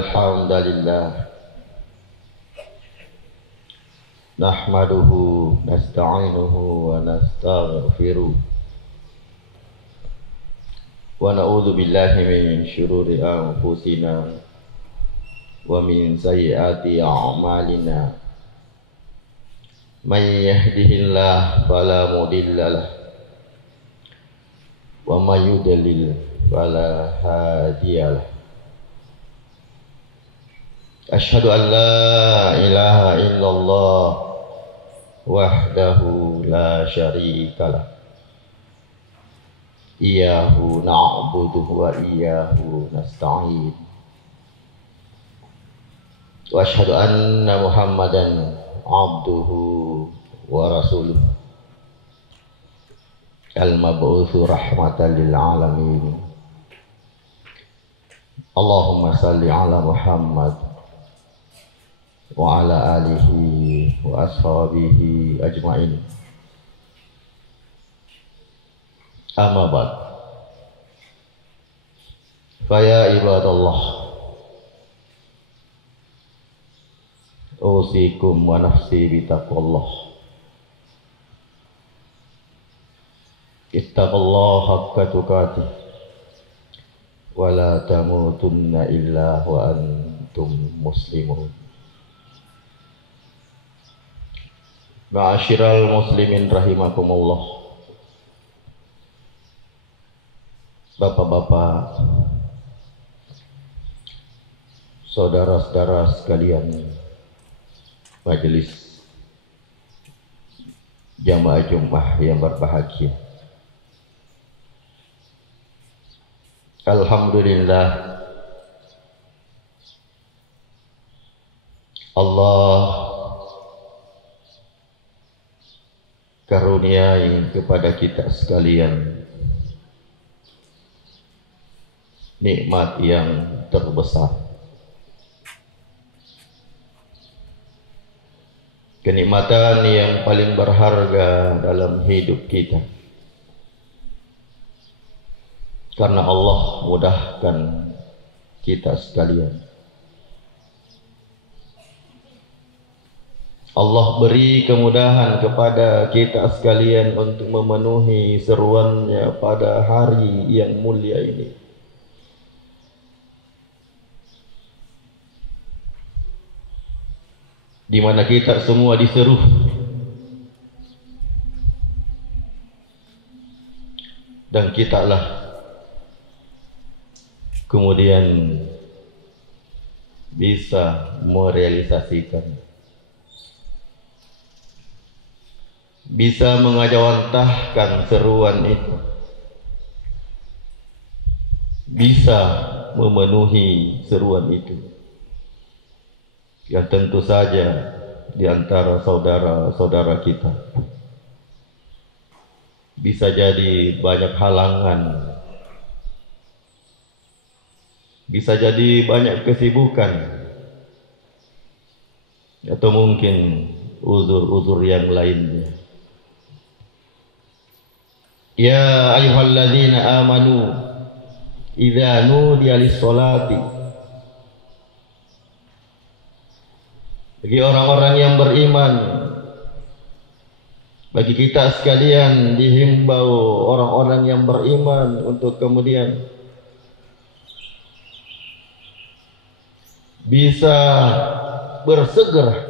الحمد لله نحمده نستعينه ونستغفره ونعوذ بالله من شرور أنفسنا ومن سيئات أعمالنا من يهده الله فلا مضل له ومن يضلل فلا هادي له أشهد أن لا إله إلا الله وحده لا شريك له إياه نعبد وإياه نستعين وأشهد أن محمدا عبده ورسوله المبعوث رحمة للعالمين اللهم صل على محمد وعلى آله وأصحابه أجمعين أما بعد فيا عباد الله أوصيكم ونفسي بتقوى الله اتقوا الله حق تقاته ولا تموتن إلا وأنتم مسلمون Ma'asyiral muslimin rahimakumullah. Bapak-bapak, saudara-saudara sekalian majelis jamaah Jumat yang berbahagia. Alhamdulillah Allah karuniai kepada kita sekalian nikmat yang terbesar, kenikmatan yang paling berharga dalam hidup kita, karena Allah mudahkan kita sekalian. Allah beri kemudahan kepada kita sekalian untuk memenuhi seruannya pada hari yang mulia ini. Di mana kita semua diseru dan kitalah kemudian bisa merealisasikan, bisa mengajawantahkan seruan itu, bisa memenuhi seruan itu, yang tentu saja di antara saudara-saudara kita bisa jadi banyak halangan, bisa jadi banyak kesibukan, atau mungkin uzur-uzur yang lainnya. Ya ayyuhalladzina amanu idza nudiya lis-sholati, bagi orang-orang yang beriman, bagi kita sekalian dihimbau orang-orang yang beriman untuk kemudian bisa bersegera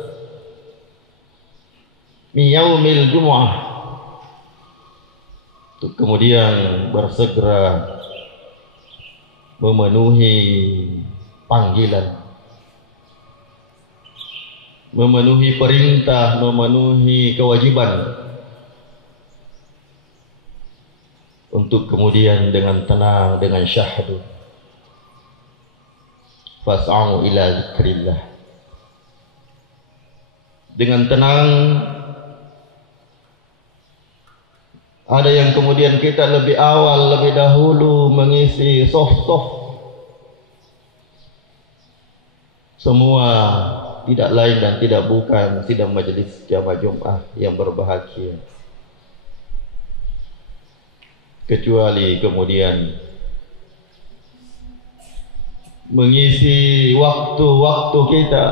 min yaumil jumu'ah, untuk kemudian bersegera memenuhi panggilan, memenuhi perintah, memenuhi kewajiban, untuk kemudian dengan tenang, dengan syahdu fas'au ila dzikrillah, dengan tenang. Ada yang kemudian kita lebih awal, lebih dahulu mengisi soft-soft. Semua tidak lain dan tidak bukan sidang majelis jamaah Jumat yang berbahagia, kecuali kemudian mengisi waktu-waktu kita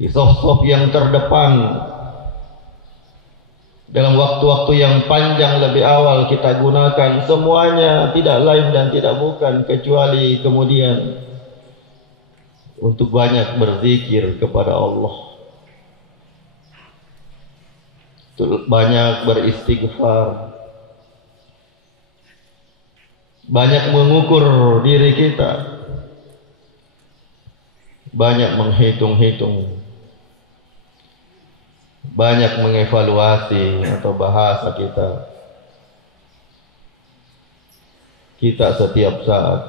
di saf-saf yang terdepan. Dalam waktu-waktu yang panjang lebih awal kita gunakan semuanya tidak lain dan tidak bukan kecuali kemudian untuk banyak berzikir kepada Allah, banyak beristighfar, banyak mengukur diri kita, banyak menghitung-hitung, banyak mengevaluasi atau bahasa kita setiap saat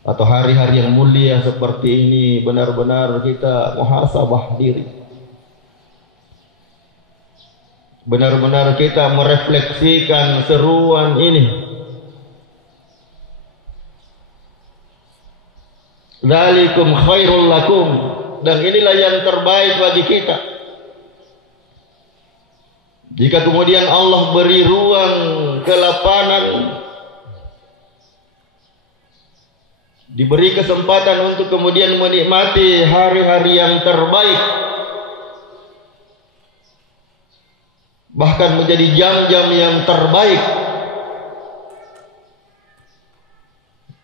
atau hari-hari yang mulia seperti ini benar-benar kita muhasabah diri, benar-benar kita merefleksikan seruan ini. Dzalikum khairul lakum, dan inilah yang terbaik bagi kita. Jika kemudian Allah beri ruang kelapanan, diberi kesempatan untuk kemudian menikmati hari-hari yang terbaik, bahkan menjadi jam-jam yang terbaik,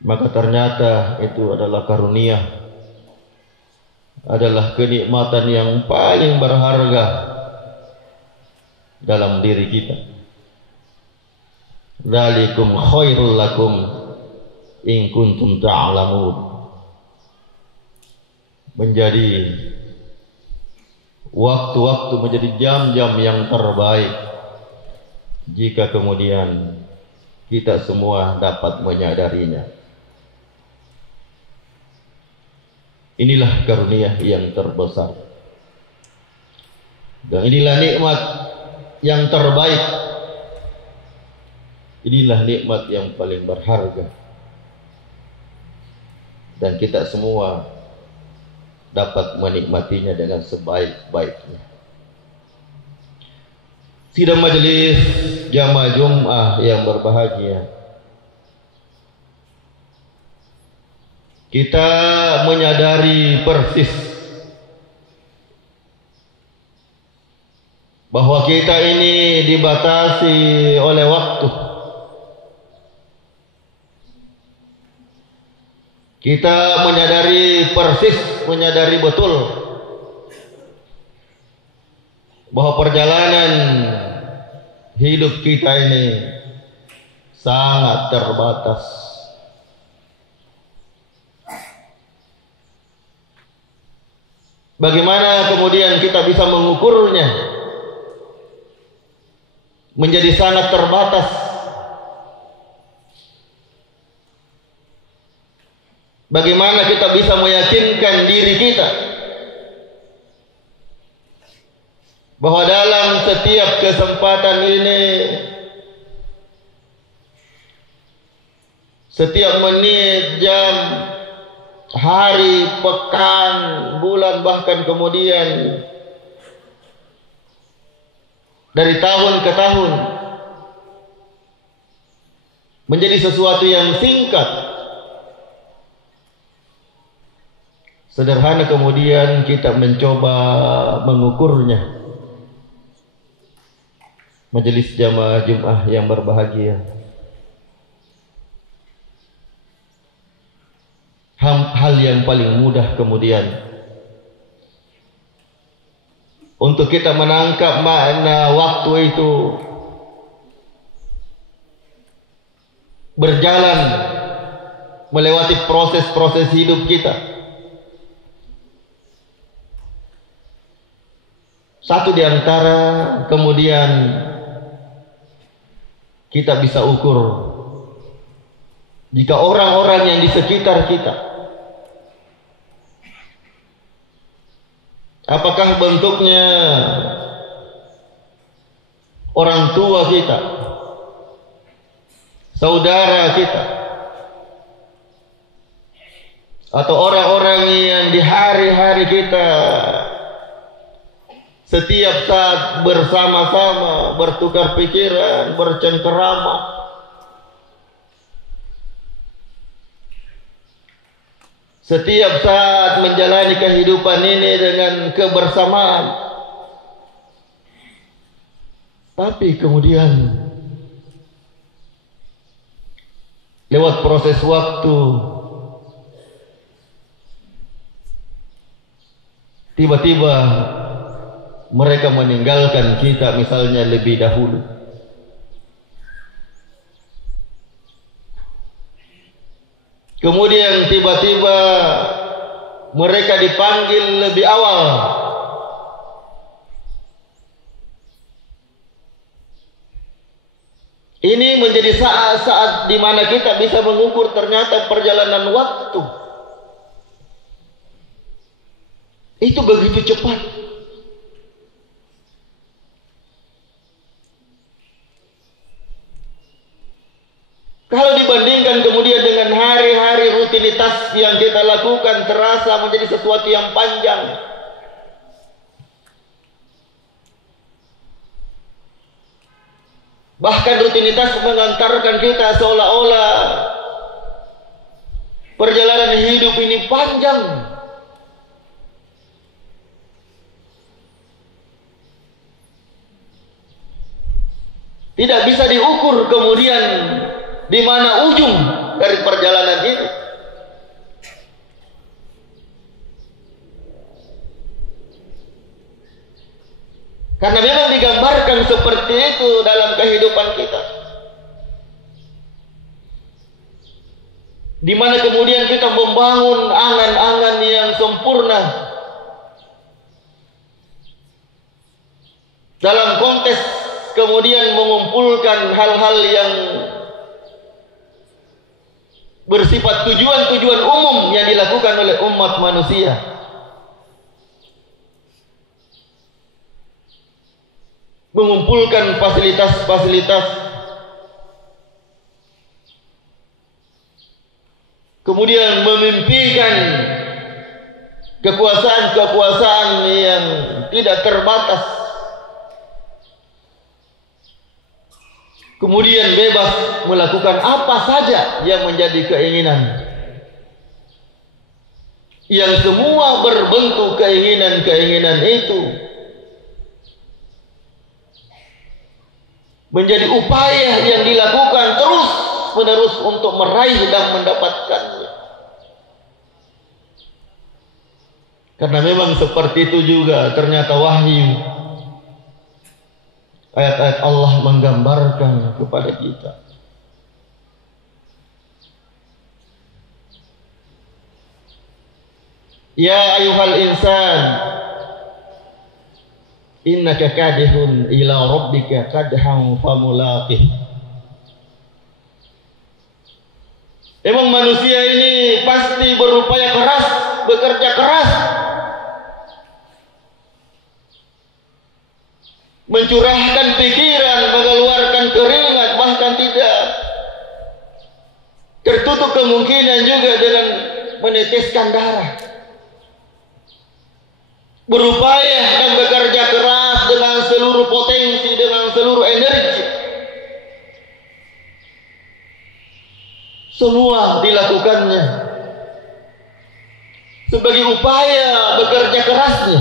maka ternyata itu adalah karunia, adalah kenikmatan yang paling berharga dalam diri kita. Dzalikum khairul lakum in kuntum ta'lamun. Menjadi waktu-waktu, menjadi jam-jam yang terbaik jika kemudian kita semua dapat menyadarinya. Inilah karunia yang terbesar, dan inilah nikmat yang terbaik. Inilah nikmat yang paling berharga, dan kita semua dapat menikmatinya dengan sebaik-baiknya. Sidang majelis jamaah Jumat yang berbahagia, kita menyadari persis bahwa kita ini dibatasi oleh waktu. Kita menyadari persis, menyadari betul bahwa perjalanan hidup kita ini sangat terbatas. Bagaimana kemudian kita bisa mengukurnya? Menjadi sangat terbatas. Bagaimana kita bisa meyakinkan diri kita bahwa dalam setiap kesempatan ini, setiap menit, jam, hari, pekan, bulan, bahkan kemudian dari tahun ke tahun menjadi sesuatu yang singkat. Sederhana kemudian kita mencoba mengukurnya. Majelis jamaah Jumat yang berbahagia, hal yang paling mudah kemudian untuk kita menangkap makna waktu itu berjalan melewati proses-proses hidup kita. Satu di antara kemudian kita bisa ukur jika orang-orang yang di sekitar kita, apakah bentuknya orang tua kita, saudara kita, atau orang-orang yang di hari-hari kita setiap saat bersama-sama bertukar pikiran, bercengkerama, setiap saat menjalani kehidupan ini dengan kebersamaan. Tapi kemudian lewat proses waktu, tiba-tiba mereka meninggalkan kita misalnya lebih dahulu. Kemudian tiba-tiba mereka dipanggil lebih awal. Ini menjadi saat-saat di mana kita bisa mengukur ternyata perjalanan waktu itu begitu cepat. Kalau dibandingkan kemudian dengan hari-hari rutinitas yang kita lakukan, terasa menjadi sesuatu yang panjang. Bahkan rutinitas mengantarkan kita seolah-olah perjalanan hidup ini panjang. Tidak bisa diukur kemudian di mana ujung dari perjalanan ini. Karena memang digambarkan seperti itu dalam kehidupan kita. Di mana kemudian kita membangun angan-angan yang sempurna dalam konteks kemudian mengumpulkan hal-hal yang bersifat tujuan-tujuan umum yang dilakukan oleh umat manusia. Mengumpulkan fasilitas-fasilitas, kemudian memimpikan kekuasaan-kekuasaan yang tidak terbatas, kemudian bebas melakukan apa saja yang menjadi keinginan, yang semua berbentuk keinginan-keinginan itu menjadi upaya yang dilakukan terus-menerus untuk meraih dan mendapatkannya. Karena memang seperti itu juga ternyata wahyu. Ayat-ayat Allah menggambarkan kepada kita. Ya ayuhal insan, innaka kadihun ila rabbika kadhan famulaqih. Memang manusia ini pasti berupaya keras, bekerja keras, mencurahkan pikiran, mengeluarkan keringat, bahkan tidak tertutup kemungkinan juga dengan meneteskan darah. Berupaya dan bekerja keras dengan seluruh potensi, dengan seluruh energi. Semua dilakukannya sebagai upaya bekerja kerasnya.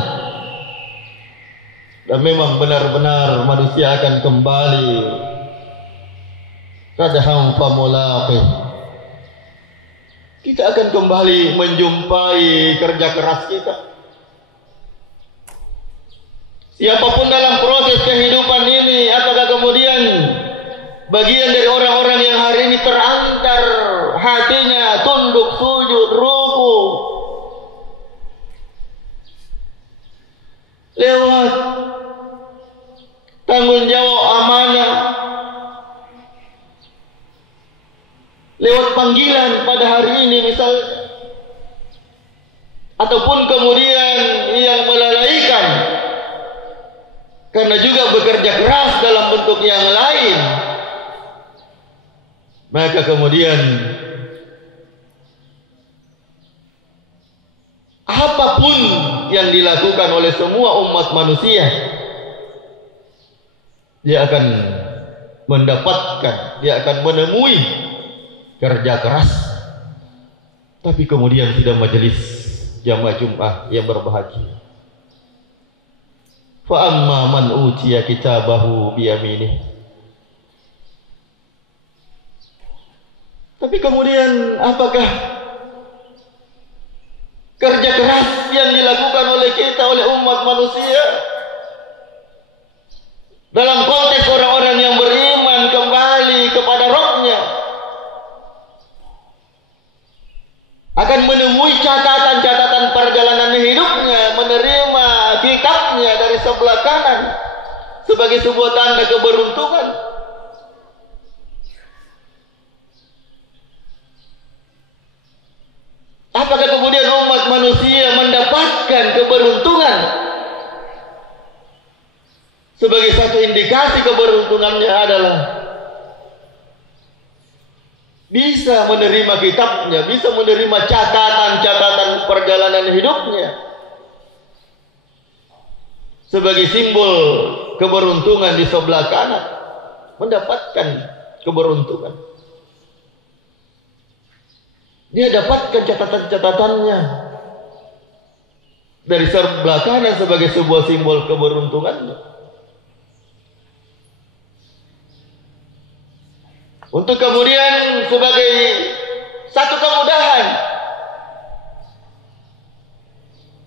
Dan memang benar-benar manusia akan kembali kadham famulaqih. Kita akan kembali menjumpai kerja keras kita. Siapapun dalam proses kehidupan ini, apakah kemudian bagian dari orang-orang yang hari ini terantar hatinya tunduk, sujud, ruku lewat tanggung jawab amanah, lewat panggilan pada hari ini misalnya, ataupun kemudian yang melalaikan karena juga bekerja keras dalam bentuk yang lain, maka kemudian apapun yang dilakukan oleh semua umat manusia, dia akan mendapatkan, dia akan menemui kerja keras. Tapi kemudian sidang majelis jamaah Jumat yang berbahagia. Fa amma man utiya kitabahu biyaminih. Tapi kemudian apakah kerja keras yang dilakukan oleh kita, oleh umat manusia dalam konteks orang-orang yang beriman kembali kepada Rabb-Nya akan menemui catatan-catatan perjalanan hidupnya, menerima kitabnya dari sebelah kanan sebagai sebuah tanda keberuntungan? Apakah kemudian umat manusia mendapatkan keberuntungan? Sebagai satu indikasi keberuntungannya adalah bisa menerima kitabnya, bisa menerima catatan-catatan perjalanan hidupnya sebagai simbol keberuntungan di sebelah kanan, mendapatkan keberuntungan. Dia dapatkan catatan-catatannya dari sebelah kanan sebagai sebuah simbol keberuntungannya. Untuk kemudian sebagai satu kemudahan,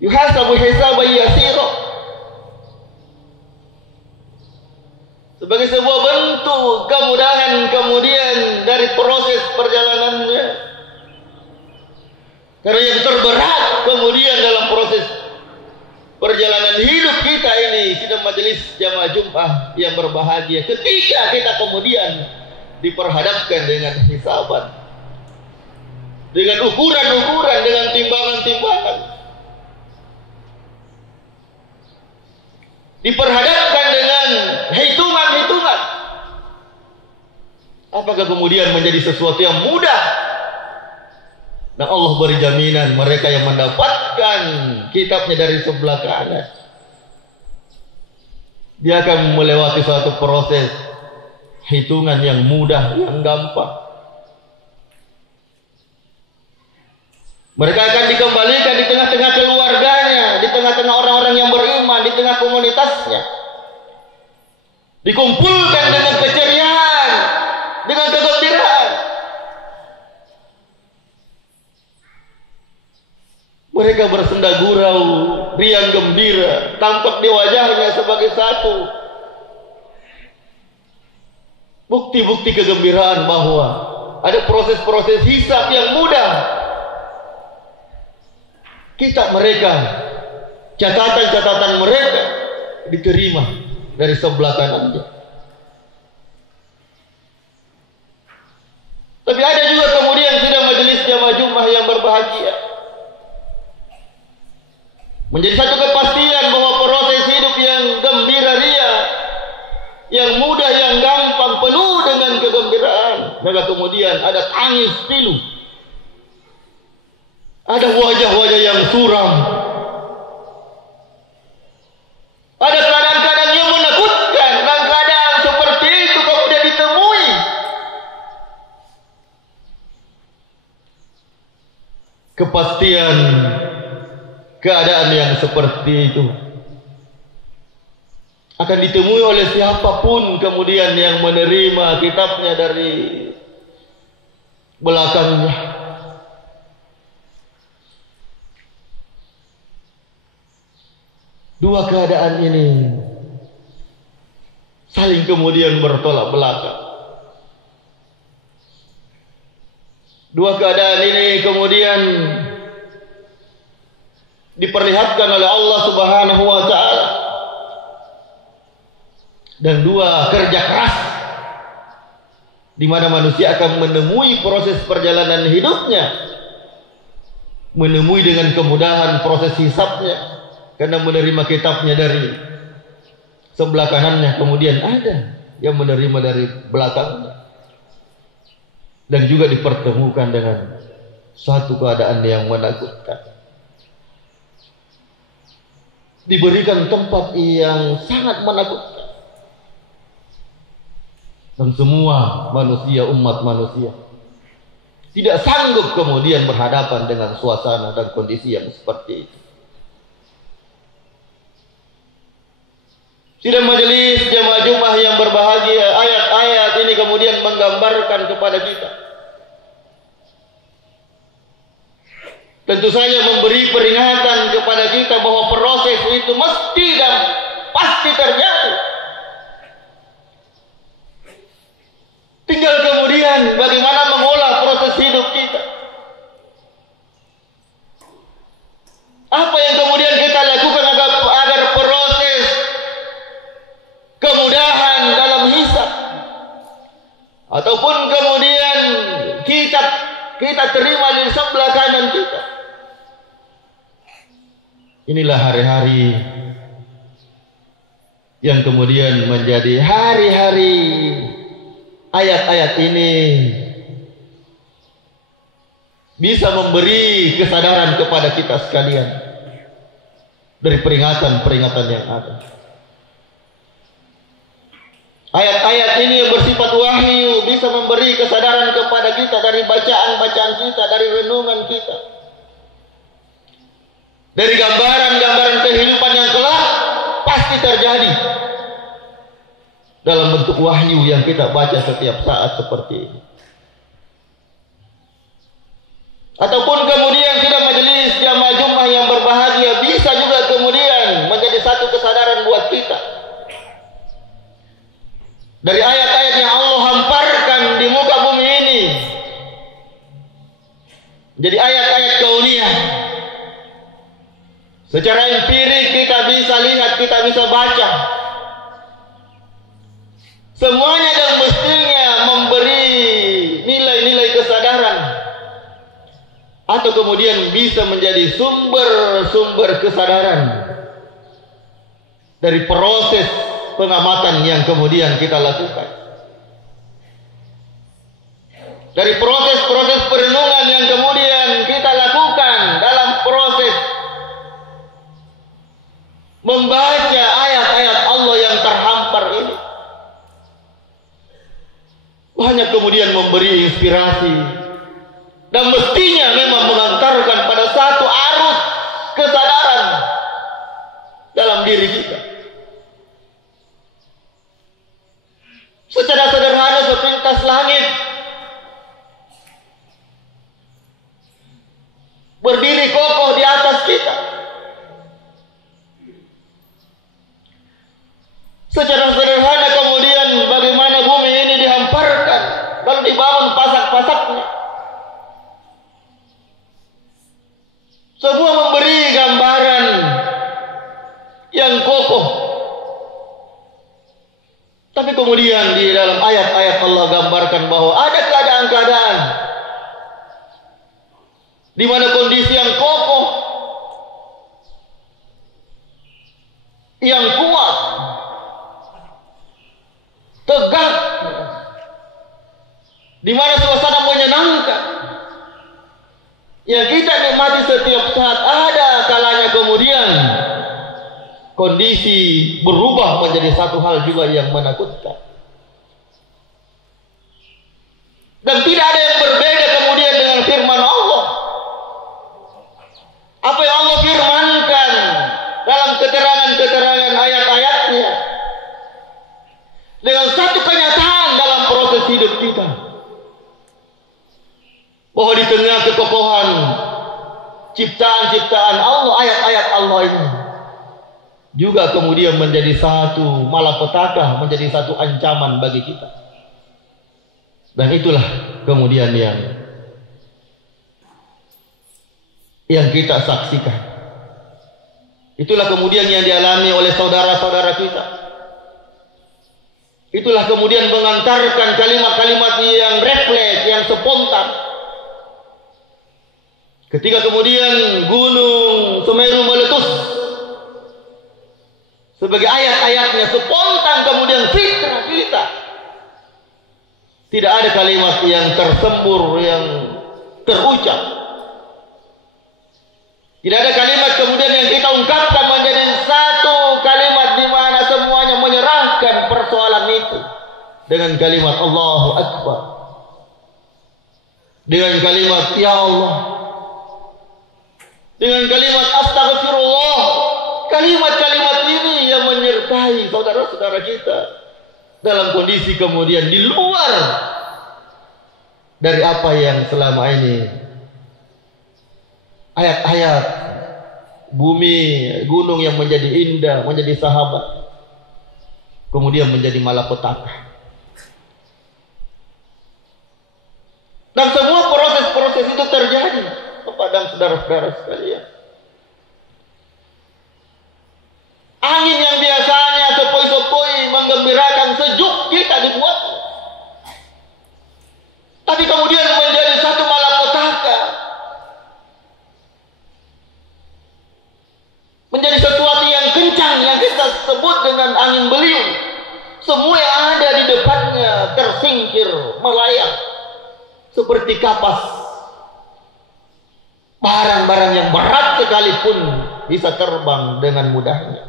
yuhasabu hisaban yasira, sebagai sebuah bentuk kemudahan kemudian dari proses perjalanannya. Karena yang terberat kemudian dalam proses perjalanan hidup kita ini, sidang majelis jamaah Jumat yang berbahagia, ketika kita kemudian diperhadapkan dengan hisaban, dengan ukuran-ukuran, dengan timbangan-timbangan, diperhadapkan dengan hitungan-hitungan. Apakah kemudian menjadi sesuatu yang mudah? Nah, Allah beri jaminan mereka yang mendapatkan kitabnya dari sebelah kanan, dia akan melewati suatu proses hitungan yang mudah, yang gampang. Mereka akan dikembalikan di tengah-tengah keluarganya, di tengah-tengah orang-orang yang beriman, di tengah komunitasnya. Dikumpulkan dengan keceriaan, dengan kegembiraan. Mereka bersenda gurau, riang gembira, tampak di wajahnya sebagai satu bukti-bukti kegembiraan bahwa ada proses-proses hisab yang mudah. Kitab mereka, catatan-catatan mereka diterima dari sebelah kanannya. Tapi ada juga kemudian sidang majelis jamaah Jumat yang berbahagia, menjadi satu kepastian bahwa proses hidup yang gembira ria, yang mudah, yang gampang, penuh dengan kegembiraan. Maka kemudian ada tangis pilu, ada wajah-wajah yang suram, ada keadaan-keadaan yang menakutkan, dan keadaan seperti itu kemudian ditemui. Kepastian keadaan yang seperti itu akan ditemui oleh siapapun kemudian yang menerima kitabnya dari belakangnya. Dua keadaan ini saling kemudian bertolak belakang. Dua keadaan ini kemudian diperlihatkan oleh Allah Subhanahu wa taala. Dan dua kerja keras di mana manusia akan menemui proses perjalanan hidupnya, menemui dengan kemudahan proses hisabnya karena menerima kitabnya dari sebelah kanannya, kemudian ada yang menerima dari belakangnya, dan juga dipertemukan dengan satu keadaan yang menakutkan, diberikan tempat yang sangat menakutkan. Dan semua manusia, umat manusia, tidak sanggup kemudian berhadapan dengan suasana dan kondisi yang seperti itu. Sidang majelis jamaah Jumat yang berbahagia, ayat-ayat ini kemudian menggambarkan kepada kita, tentu saja memberi peringatan kepada kita bahwa proses itu mesti dan pasti terjadi. Tinggal kemudian bagaimana mengolah proses hidup kita. Apa yang kemudian kita lakukan agar proses kemudahan dalam hisab, ataupun kemudian kita terima di sebelah kanan kita. Inilah hari-hari yang kemudian menjadi hari-hari ayat-ayat ini bisa memberi kesadaran kepada kita sekalian dari peringatan-peringatan yang ada. Ayat-ayat ini yang bersifat wahyu bisa memberi kesadaran kepada kita dari bacaan-bacaan kita, dari renungan kita, dari gambaran-gambaran kehidupan yang kelak pasti terjadi dalam bentuk wahyu yang kita baca setiap saat seperti ini. Ataupun kemudian sidang majelis jamaah Jumat yang berbahagia bisa juga kemudian menjadi satu kesadaran buat kita dari ayat-ayat yang Allah hamparkan di muka bumi ini, jadi ayat-ayat kauniyah. Secara empirik kita bisa lihat, kita bisa baca, semuanya dan mestinya memberi nilai-nilai kesadaran, atau kemudian bisa menjadi sumber-sumber kesadaran dari proses pengamatan yang kemudian kita lakukan, dari proses-proses perenungan yang kemudian kita lakukan dalam proses membaca ayat-ayat Allah yang terhampar ini. Banyak kemudian memberi inspirasi dan mestinya memang mengantarkan pada satu arus kesadaran dalam diri kita. Secara sederhana sepintas langit berdiri kokoh di atas kita. Secara sederhana kemudian bagaimana bumi ini dihamparkan lalu dibangun pasak-pasaknya. Semua memberi gambaran yang kokoh. Tapi kemudian di dalam ayat-ayat Allah gambarkan bahwa ada keadaan-keadaan di mana kondisi yang kokoh, yang kuat, tegak, di mana suasana menyenangkan, yang kita nikmati setiap saat. Ada kalanya kemudian kondisi berubah menjadi satu hal juga yang menakutkan. Dan tidak ada yang berbeda kemudian dengan firman Allah. Apa yang Allah firmankan dalam keterangan-keterangan ayat-ayatnya, dengan satu kenyataan dalam proses hidup kita, bahwa di tengah kekokohan ciptaan-ciptaan Allah, ayat-ayat Allah ini juga kemudian menjadi satu malapetaka, menjadi satu ancaman bagi kita. Dan itulah kemudian yang kita saksikan. Itulah kemudian yang dialami oleh saudara-saudara kita. Itulah kemudian mengantarkan kalimat-kalimat yang refleks, yang spontan. Ketika kemudian gunung Semeru meletus, sebagai ayat-ayatnya spontan kemudian fitrah kita. Tidak ada kalimat yang tersembur, yang terucap. Tidak ada kalimat kemudian yang kita ungkapkan menjadi satu kalimat di mana semuanya menyerahkan persoalan itu dengan kalimat Allahu Akbar. dengan kalimat ya Allah, dengan kalimat astagfirullah. Kalimat-kalimat ini yang menyertai saudara-saudara kita dalam kondisi kemudian di luar dari apa yang selama ini ayat-ayat bumi, gunung yang menjadi indah, menjadi sahabat, kemudian menjadi malapetaka. Dan semua proses-proses itu terjadi kepada saudara-saudara sekalian. Angin yang biasanya sepoi-sepoi menggembirakan, sejuk kita dibuat, tapi kemudian menjadi satu malapetaka, menjadi sesuatu yang kencang yang kita sebut dengan angin beliung. Semua yang ada di depannya tersingkir, melayang seperti kapas. Barang-barang yang berat sekalipun bisa terbang dengan mudahnya.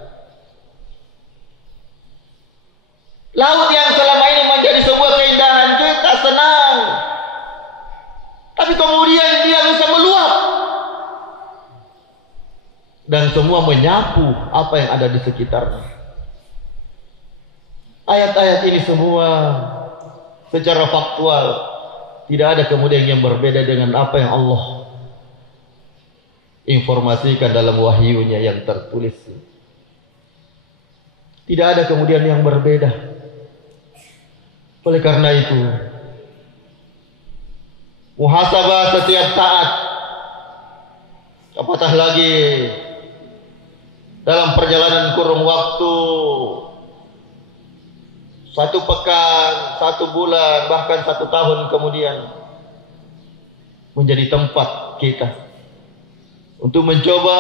Laut yang selama ini menjadi sebuah keindahan, kita senang, tapi kemudian dia bisa meluap dan semua menyapu apa yang ada di sekitarnya. Ayat-ayat ini semua secara faktual tidak ada kemudian yang berbeda dengan apa yang Allah informasikan dalam wahyunya yang tertulis. Tidak ada kemudian yang berbeda. Oleh karena itu, muhasabah setiap saat, apatah lagi dalam perjalanan kurun waktu 1 pekan, 1 bulan, bahkan 1 tahun kemudian, menjadi tempat kita untuk mencoba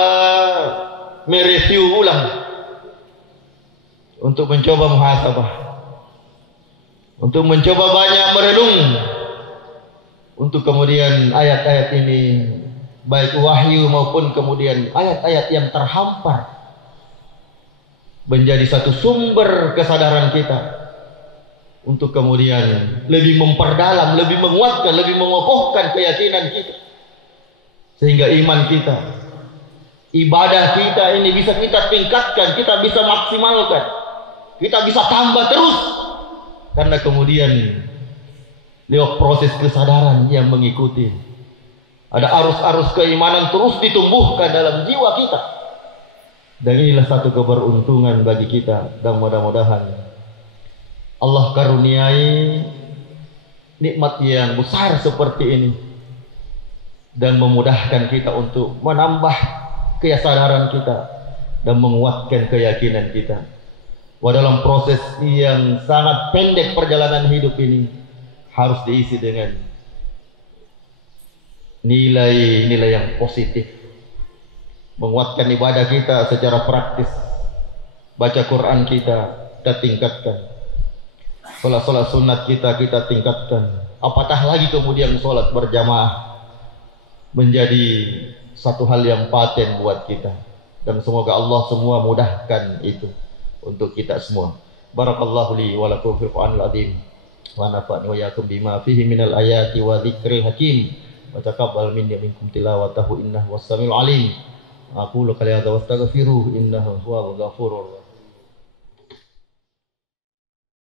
mereview ulang, untuk mencoba muhasabah, untuk mencoba banyak merenung, untuk kemudian ayat-ayat ini, baik wahyu maupun kemudian ayat-ayat yang terhampar, menjadi satu sumber kesadaran kita, untuk kemudian lebih memperdalam, lebih menguatkan, lebih mengokohkan keyakinan kita, sehingga iman kita, ibadah kita ini bisa kita tingkatkan, kita bisa maksimalkan, kita bisa tambah terus. Karena kemudian lewat proses kesadaran yang mengikuti, ada arus-arus keimanan terus ditumbuhkan dalam jiwa kita. Dan inilah satu keberuntungan bagi kita. Dan mudah-mudahan Allah karuniai nikmat yang besar seperti ini, dan memudahkan kita untuk menambah kesadaran kita dan menguatkan keyakinan kita. Bahwa dalam proses yang sangat pendek perjalanan hidup ini harus diisi dengan nilai-nilai yang positif. Menguatkan ibadah kita secara praktis. Baca Quran kita tingkatkan. Salat sunat kita tingkatkan. Apatah lagi kemudian salat berjamaah menjadi satu hal yang paten buat kita. Dan semoga Allah semua mudahkan itu untuk kita semua. Barakallahu li wa lakum fil Qur'anil azim wa nafa'ani wa iyyakum bima fihi minal ayati wa dzikril hakim wa taqabbal minni minkum tilawatahu innahu was-sami'ul alim. Aqulu qali hadza wastaghfiruhu innahu huwal ghafurur